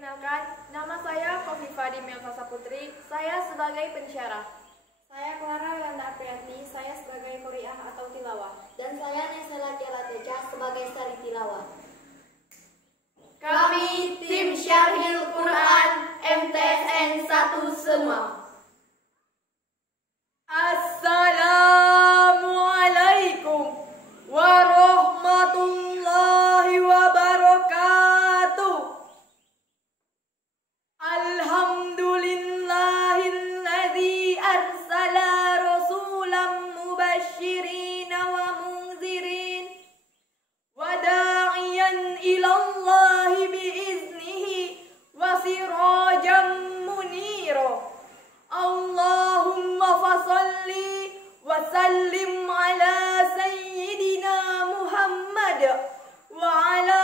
Perkenalkan, nama saya Kofifa Dimyasa Saputri. Saya sebagai pensyarah. Saya Clara Yolanda Aprianti, saya sebagai Qori'ah atau tilawah. Dan saya Nesela Jalateja sebagai sari tilawah. Kami tim Syarhil Quran MTSN 1 Semua. Assalamualaikum warahmatullahi wabarakatuh. Alhamdulillahilladzi arsala rasulan mubasysyirin wa munzirin wa da'iyan ilallahi biiznihi wa sirajan munira. Allahumma fasalli wa sallim ala sayyidina Muhammad wa ala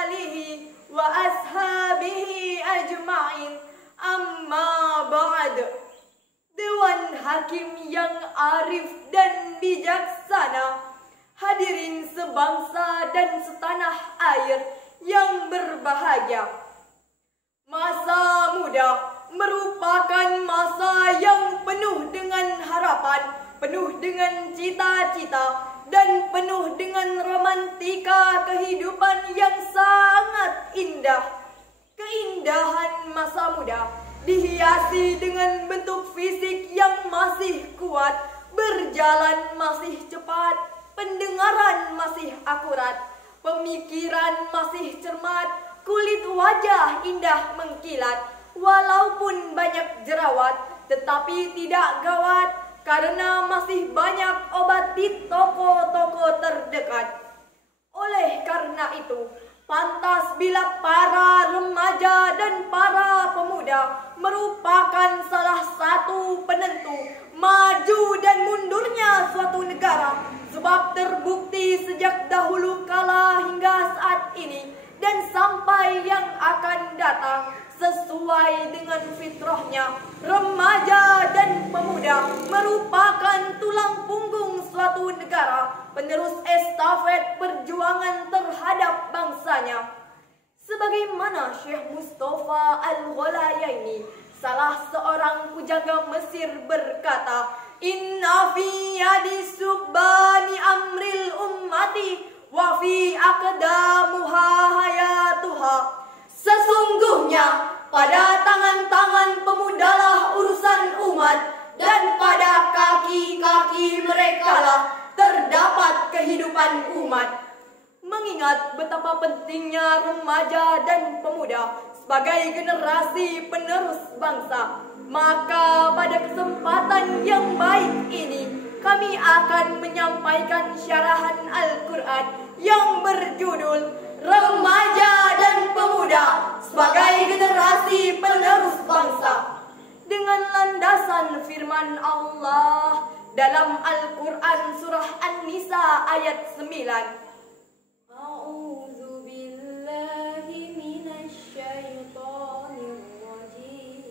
alihi wa ashabihi ajma'in. Amma ba'd. Dewan Hakim yang arif dan bijaksana, hadirin sebangsa dan setanah air yang berbahagia. Masa muda merupakan masa yang penuh dengan harapan, penuh dengan cita-cita, dan penuh dengan romantika kehidupan yang sangat indah. Keindahan masa muda dihiasi dengan bentuk fisik yang masih kuat, berjalan masih cepat, pendengaran masih akurat, pemikiran masih cermat, kulit wajah indah mengkilat. Walaupun banyak jerawat, tetapi tidak gawat, karena masih banyak obat di toko-toko terdekat. Oleh karena itu, pantas bila para remaja dan para pemuda merupakan salah satu penentu maju dan mundurnya suatu negara, sebab terbukti sejak dahulu kala hingga saat ini dan sampai yang akan datang, sesuai dengan fitrahnya, remaja dan pemuda merupakan tulang punggung suatu negara, penerus estafet perjuangan terhadap bangsanya. Sebagaimana Syekh Mustafa Al-Ghalayaini, salah seorang pujaga Mesir, berkata, "Inna fi yadi subbani amril ummati wa fi aqdamuha hayatuha." Sesungguhnya pada tangan-tangan pemudalah urusan umat, dan pada kaki-kaki merekalah terdapat kehidupan umat. Mengingat betapa pentingnya remaja dan pemuda sebagai generasi penerus bangsa, maka pada kesempatan yang baik ini kami akan menyampaikan syarahan Al-Quran yang berjudul Remaja dan Pemuda sebagai generasi penerus bangsa, dengan landasan firman Allah dalam Al-Quran surah An-Nisa ayat 9. A'udzu billahi minasy syaithanir rajim.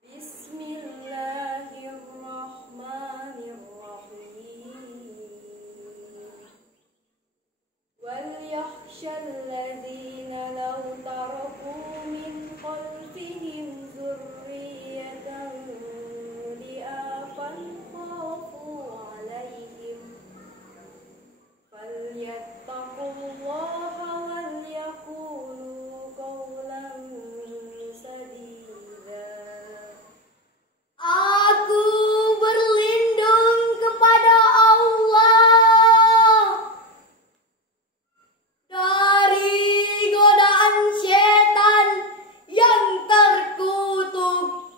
Bismillahirrahmanirrahim. Wal yakhshal ladzina law taraku min khalfihim dzurriyyatan di'afan khafu 'alaihim falyattaqullaha wal yaqulu qawlan sadida. Aku berlindung kepada Allah dari godaan setan yang terkutuk,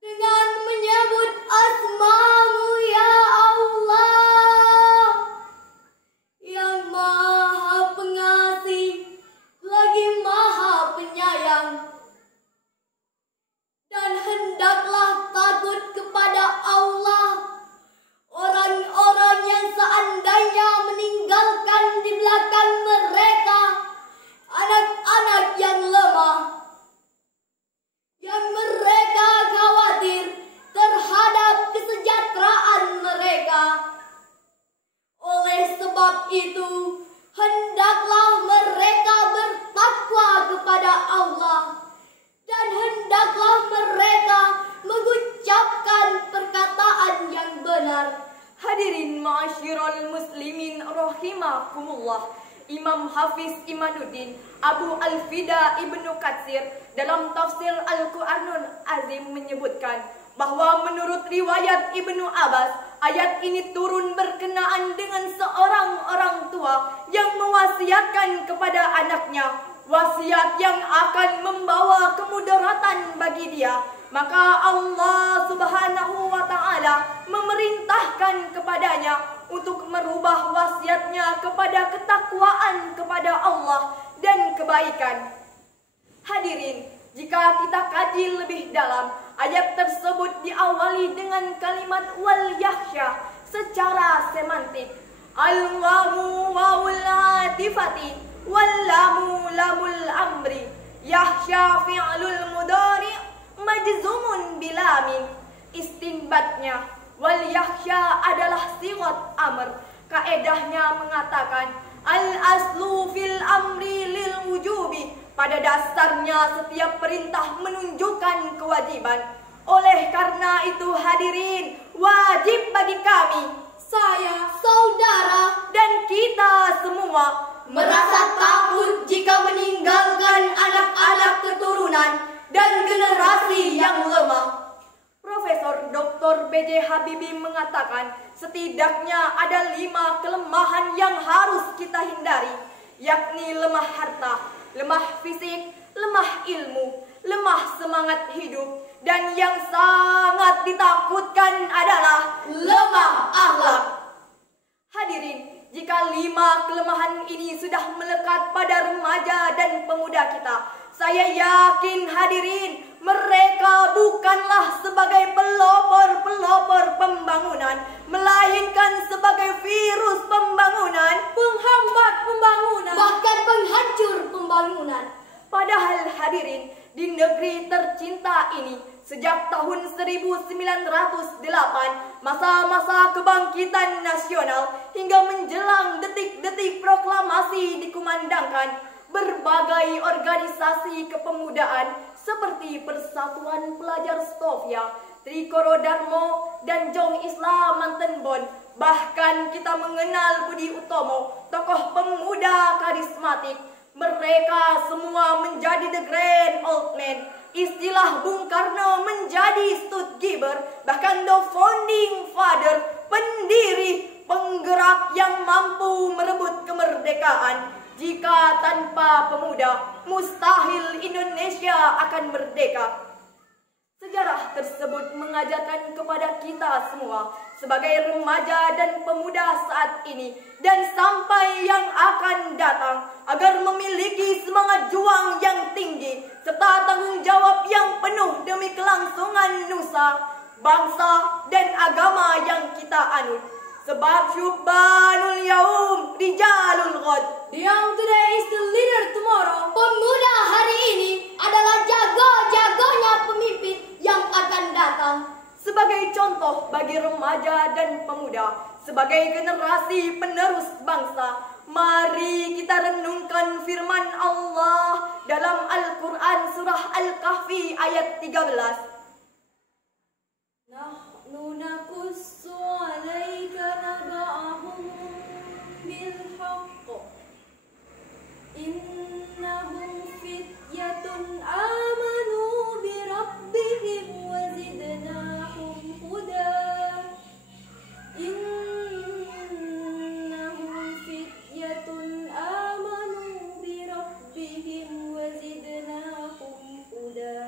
dengan menyebut asma-Mu ya Allah, yang Maha Pengasih lagi Maha Penyayang. Dan hendaklah takut kepada Allah orang-orang yang seandainya meninggalkan di belakang mereka anak-anak yang lemah, yang mereka khawatir terhadap kesejahteraan mereka. Oleh sebab itu, hendaklah mereka mereka bertakwa kepada Allah, dan hendaklah mereka mengucapkan perkataan yang benar. Hadirin ma'asyiral muslimin rahimakumullah, Imam Hafiz Imaduddin Abu Al-Fida Ibnu Katsir dalam tafsir Al-Quranul Azim menyebutkan bahwa menurut riwayat Ibnu Abbas, ayat ini turun berkenaan dengan seorang orang tua yang mewasiatkan kepada anaknya wasiat yang akan membawa kemudaratan bagi dia. Maka Allah Subhanahu wa Ta'ala memerintahkan kepadanya untuk merubah wasiatnya kepada ketakwaan kepada Allah dan kebaikan. Hadirin, jika kita kaji lebih dalam, ayat tersebut diawali dengan kalimat wal yakhsha secara semantik. Al-wawu wawul atifati wal lamu lamul amri. Yakhsha fi'lul mudhari' majzumun bilamin. Istinbatnya, wal yakhsha adalah sigat amr. Kaedahnya mengatakan al aslu fil amri lil wujubi. Pada dasarnya setiap perintah menunjukkan kewajiban. Oleh karena itu hadirin, wajib bagi kami, saya, saudara, dan kita semua merasa takut jika meninggalkan anak-anak keturunan dan generasi yang lemah. Profesor Dr. B.J. Habibie mengatakan setidaknya ada 5 kelemahan yang harus kita hindari, yakni lemah harta, lemah fisik, lemah ilmu, lemah semangat hidup, dan yang sangat ditakutkan adalah lemah akhlak. Hadirin, jika 5 kelemahan ini sudah melekat pada remaja dan pemuda kita, saya yakin hadirin, mereka bukanlah sebagai pelopor-pelopor pembangunan, melainkan sebagai virus pembangunan, penghambat pembangunan, bahkan penghancur pembangunan. Padahal hadirin, di negeri tercinta ini, sejak tahun 1908, masa-masa kebangkitan nasional, hingga menjelang detik-detik proklamasi dikumandangkan, berbagai organisasi kepemudaan seperti Persatuan Pelajar Stovia, Trikoro Darmo, dan Jong Islam Mantenbon. Bahkan kita mengenal Budi Utomo, tokoh pemuda karismatik. Mereka semua menjadi the grand old man. Istilah Bung Karno menjadi Stuttgiber, bahkan the founding father, pendiri, penggerak yang mampu merebut kemerdekaan. Jika tanpa pemuda, mustahil Indonesia akan merdeka. Sejarah tersebut mengajarkan kepada kita semua sebagai remaja dan pemuda saat ini dan sampai yang akan datang, agar memiliki semangat juang yang tinggi serta tanggung jawab yang penuh demi kelangsungan nusa, bangsa, dan agama yang kita anut. Sebab syubbanul yaum rijalul ghad. The young today is the leader tomorrow. Pemuda hari ini adalah jago-jagonya pemimpin yang akan datang. Sebagai contoh bagi remaja dan pemuda, sebagai generasi penerus bangsa, mari kita renungkan firman Allah dalam Al-Quran surah Al-Kahfi ayat 13. Nahnu nakussu alaika naba'ahum bilhaqq innahum fityatun amanu birabbihim wa zidnahum huda. Innahum fityatun amanu birabbihim wa zidnahum huda.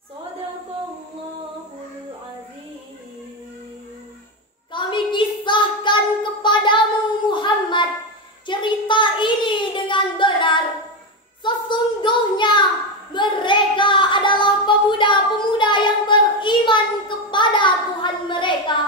Shadaqallahul azim. Kami kisahkan kepadamu Muhammad cerita ini dengan benar. Sesungguhnya mereka adalah pemuda-pemuda yang beriman kepada Tuhan mereka,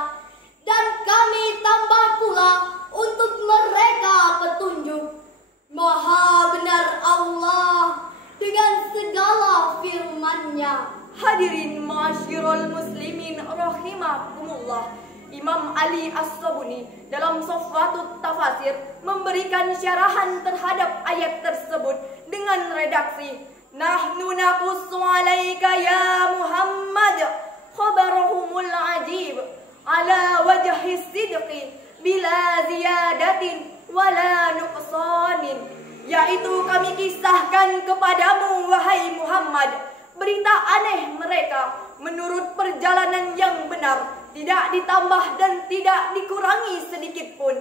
dan kami tambah pula untuk mereka petunjuk. Maha benar Allah dengan segala firman-Nya. Hadirin ma'asyiral muslimin rahimakumullah, Imam Ali As-Sabuni dalam Sofwatut Tafasir memberikan syarahan terhadap ayat tersebut dengan redaksi Nahnu naqussu 'alaika ya Muhammad khabarahumul ajib ala wajhi sidqi bila ziyadatin wala nuqsanin, yaitu kami kisahkan kepadamu wahai Muhammad berita aneh mereka menurut perjalanan yang benar, tidak ditambah dan tidak dikurangi sedikit pun.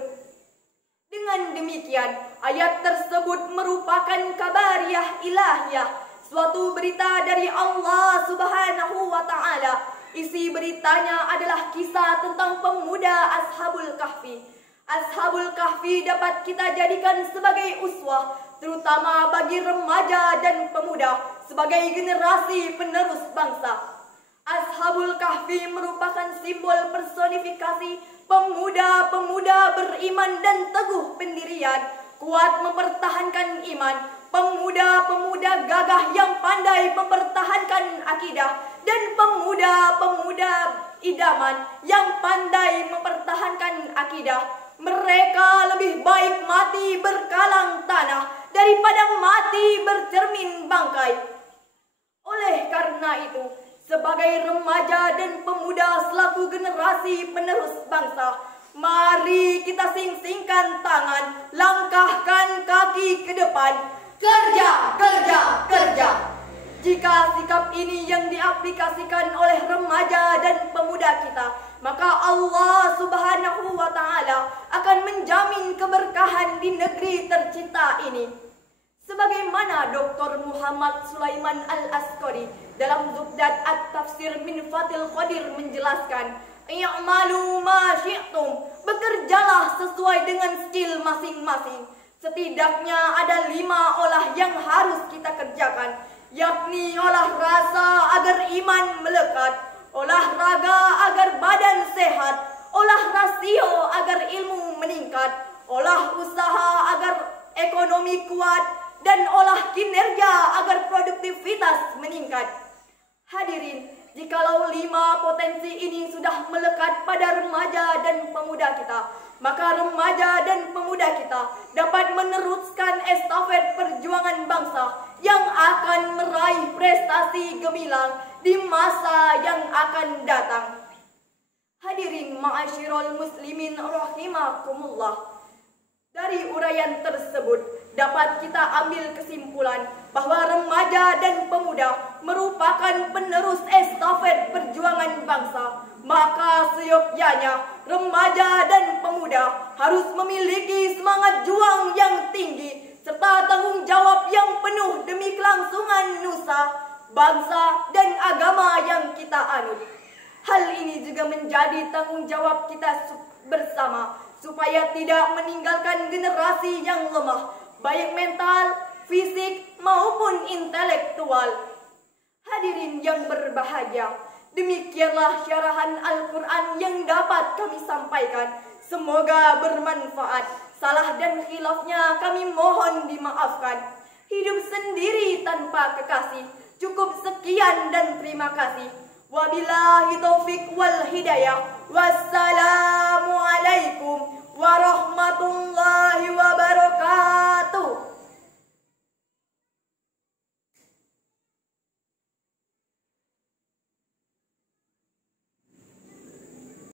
Dengan demikian, ayat tersebut merupakan kabariyah ilahiyah, suatu berita dari Allah Subhanahu wa Ta'ala. Isi beritanya adalah kisah tentang pemuda Ashabul Kahfi. Ashabul Kahfi dapat kita jadikan sebagai uswah, terutama bagi remaja dan pemuda sebagai generasi penerus bangsa. Ashabul Kahfi merupakan simbol personifikasi pemuda-pemuda beriman dan teguh pendirian, kuat mempertahankan iman, pemuda-pemuda gagah yang pandai mempertahankan akidah, dan pemuda-pemuda idaman yang pandai mempertahankan akidah. Mereka lebih baik mati berkalang tanah daripada mati bercermin bangkai. Oleh karena itu, sebagai remaja dan pemuda selaku generasi penerus bangsa, mari kita sing-singkan tangan, langkahkan kaki ke depan. Kerja, kerja, kerja. Jika sikap ini yang diaplikasikan oleh remaja dan pemuda kita, maka Allah Subhanahu wa Ta'ala akan menjamin keberkahan di negeri tercinta ini. Sebagaimana Dr. Muhammad Sulaiman Al-Askari dalam Zubdat At-Tafsir min Fathil Qadir menjelaskan, "I'malu ma syi'tum," bekerjalah sesuai dengan skill masing-masing. Setidaknya ada 5 olah yang harus kita kerjakan, yakni olah rasa agar iman melekat, olahraga agar badan sehat, olah rasio agar ilmu meningkat, olah usaha agar ekonomi kuat, dan olah kinerja agar produktivitas meningkat. Hadirin, jikalau 5 potensi ini sudah melekat pada remaja dan pemuda kita, maka remaja dan pemuda kita dapat meneruskan estafet perjuangan bangsa yang akan meraih prestasi gemilang di masa yang akan datang. Hadirin ma'asyiral muslimin rahimakumullah. Dari uraian tersebut dapat kita ambil kesimpulan bahwa remaja dan pemuda merupakan penerus estafet perjuangan bangsa. Maka seyogyanya remaja dan pemuda harus memiliki semangat juang yang tinggi serta tanggung jawab yang penuh demi kelangsungan nusa, bangsa, dan agama yang kita anut. Hal ini juga menjadi tanggung jawab kita bersama supaya tidak meninggalkan generasi yang lemah, baik mental, fisik, maupun intelektual. Hadirin yang berbahagia, demikianlah syarahan Al-Quran yang dapat kami sampaikan. Semoga bermanfaat. Salah dan khilafnya kami mohon dimaafkan. Hidup sendiri tanpa kekasih. Cukup sekian dan terima kasih. Wabillahi taufik wal hidayah. Wassalamualaikum warahmatullahi wabarakatuh.